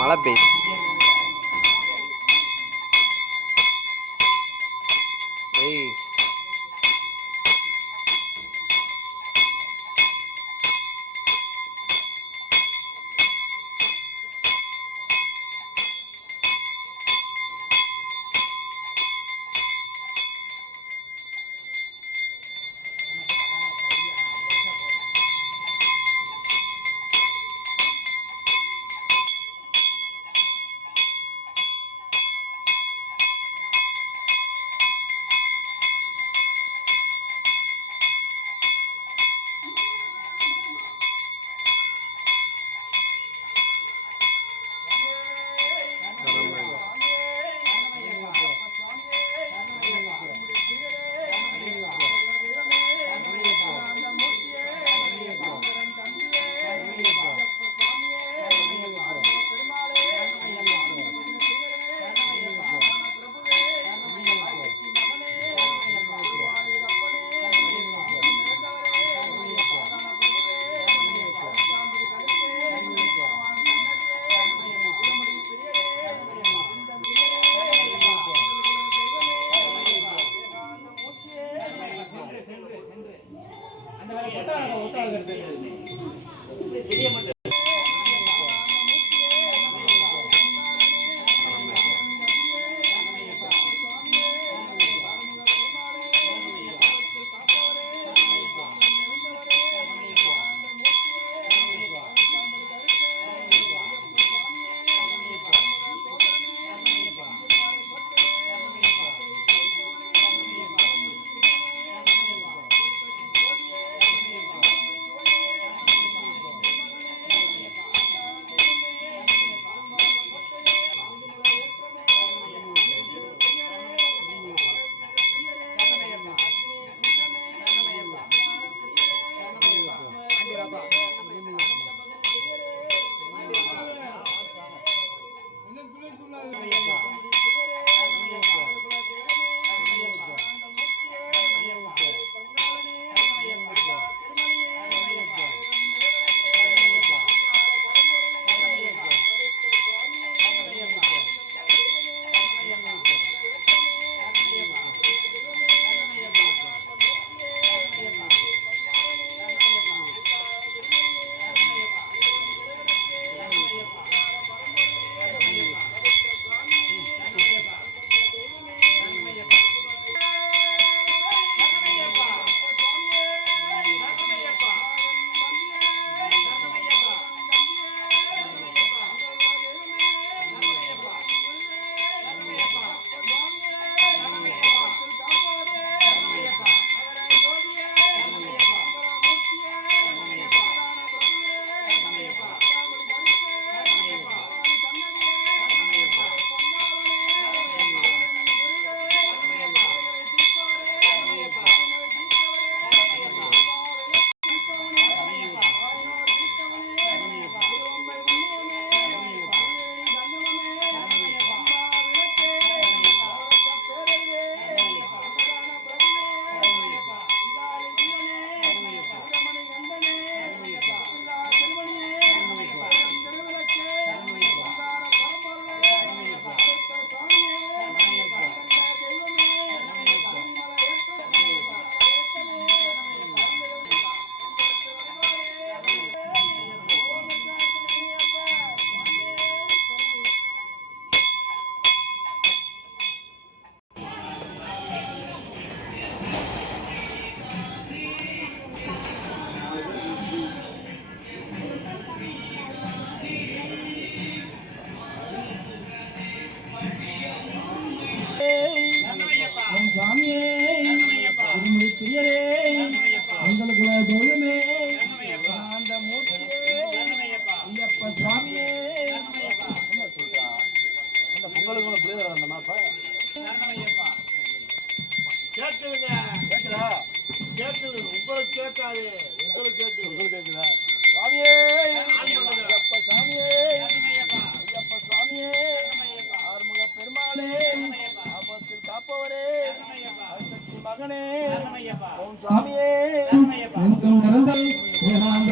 மழை பெய்யுது.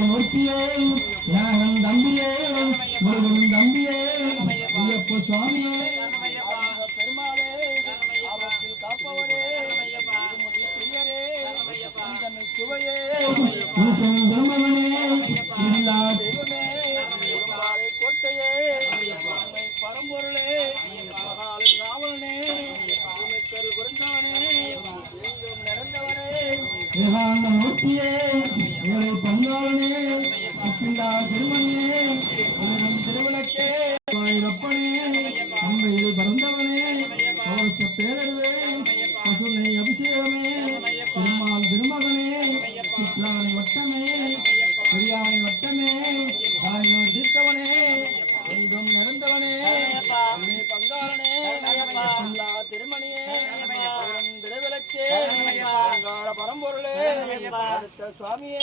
மூர்த்தியே தம்பியே முருகன் தம்பியே ஏகாந்த மூர்த்தியே ஏழை பங்காளனே அப்பில்லா திருமணியே உலகம் திருவிளக்கே அப்பனே அம்பையில் பறந்தவனே பவச பேரவே பசுனை அபிஷேகமே திருமால் திருமகனே சித்ராணி வட்டமே பெரியாணி வட்டமே தாயோர் தீர்த்தவனே எங்கும் நிறைந்தவனே பங்காளனே திருமணியே திருவிளக்கே பரம்பொருளே சுவாமியே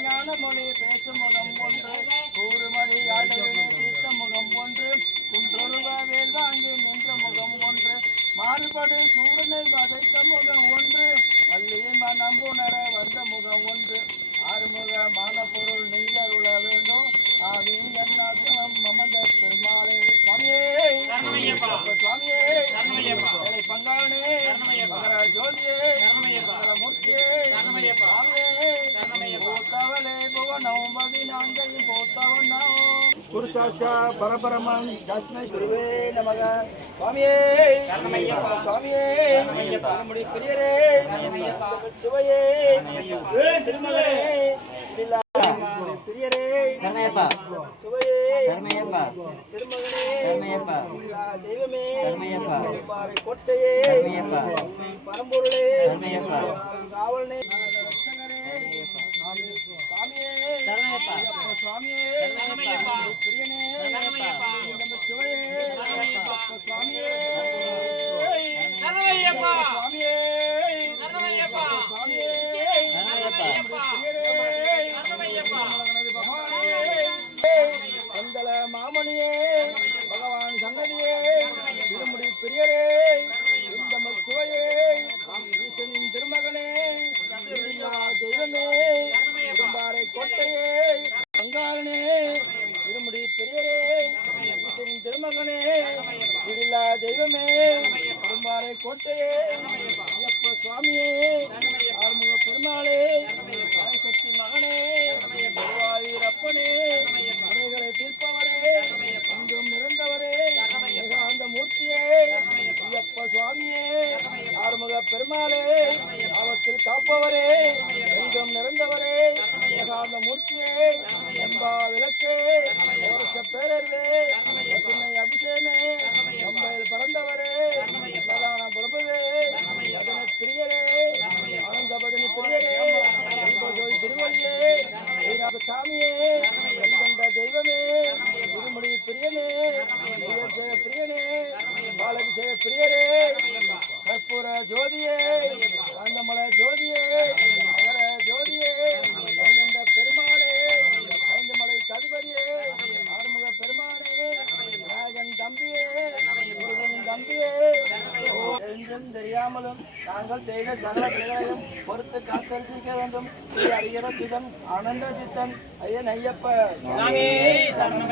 ஞானமொழி பேசும் முகம் ஒன்று கூறுமணி ஆடவே தீர்த்த முகம் ஒன்று குன்றொருவ வேல் வாங்கி நின்ற முகம் ஒன்று மாறுபடு சூரனை வதைத்த முகம் ஒன்று வள்ளியின் நம்புணர வந்த முகம் ஒன்று ஆறுமுக மானப்பொருள் நீரருள வேண்டும் ஆவி என்னாட்டம் மமத பெருமாளே சுவாமியே சுவாமியே பங்காளனே ஜோதியே மூர்த்தியே போத்தவளே புவனம் 14 போத்தவனம் குருசாஷ்டா பரபரமன் தஸ்மை குருவே நமக சுவாமியே சுவாமியே நம்முடைய பிரியரே சுவையே திருமகனே பிரியரே சுவையே திருமகனே தெய்வமே கோட்டையே பரம்பொருளே காவலனே சுவாமியே சுவாமியே பிரியனே சுவையே சுவாமியே மங்கள மாமணியே பகவான் சங்கதியே திருமுடி பிரியரே இந்தமிழ் சுவையே ஈசனின் திருமகனே தெய்வமே திரும்பாறை கோட்டையே பங்காளனே திருமுடி பிரியரே ஈசனின் திருமகனே இடில்லா தெய்வமே திரும்பாறை கோட்டையே ஐயப்ப சுவாமியே ஆறுமுக பெருமாளே சக்தி மகனே அப்பனே குறைகளை தீர்ப்பவரே எங்கும் நிறைந்தவரே ஏகாந்த மூர்த்தியே ஐயப்ப சுவாமியே ஆறுமுக பெருமாளே ஆபத்தில் காப்பவரே எங்கும் நிறைந்தவரே ஏகாந்த மூர்த்தியே எம்பா விளக்கே பேரர்வே துணை அபிஷேகமே அம்பையில் பறந்தவரே பிரதான பிரபுவே அதன பிரியரே ஆனந்த பதனி பிரியரே திருவள்ளியே சாமியே கண்ட தெய்வமே திருமுடி பிரியனே நெய்யர்ஜெய பிரியனே பாலபிஷேக பிரியரே கற்பூர ஜோதியே காந்தமல ஜோதியே அகர ஜோதியே என்ற பெருமாளே ஐந்து மலை கதிபதியே ஆறுமுக பெருமானே நாயகன் தம்பியே முருகன் தம்பியே தெரிந்தும் தெரியாமலும் நாங்கள் செய்த சகல பிள்ளைகளையும் பொறுத்து காத்தரிசிக்க வேண்டும் அரியரசிதன் ஆனந்த சித்தன் ஐயன் ஐயப்ப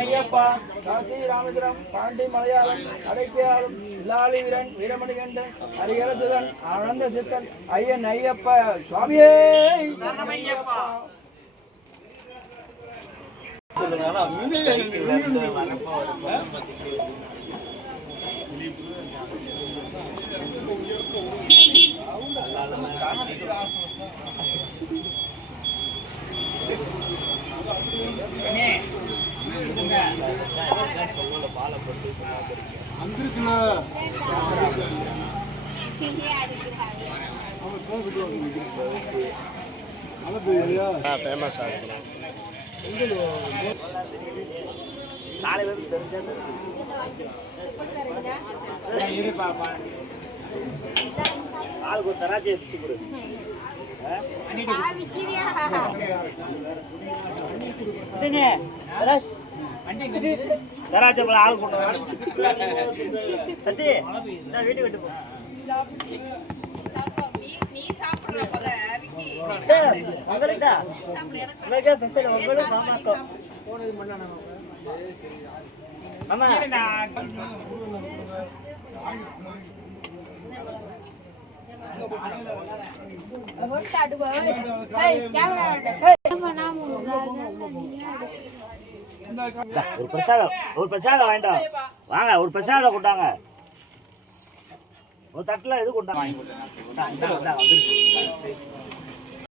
ஐயப்பா காசி ராமேஸ்வரம் பாண்டி மலையாளம் அடைக்கையாளம் இல்லாளி வீரன் வீரமணிகண்டன் அரியரசிதன் ஆனந்த சித்தன் ஐயன் ஐயப்ப சுவாமியே சரணமையப்பா ஃபேமஸ் ஆளுக்கு ஒரு தராஜி வச்சு கொடு தராஜப்பல ஆள் கொண்டு வீட்டுக்கு விட்டு போ ஒரு பிரசாதம் வாங்கிட்டோம் வாங்க. ஒரு பிரசாதம் கொண்டாங்க. ஒரு தட்டில் இது கொண்டா வாங்கி கொடுத்தேன் வந்துருச்சு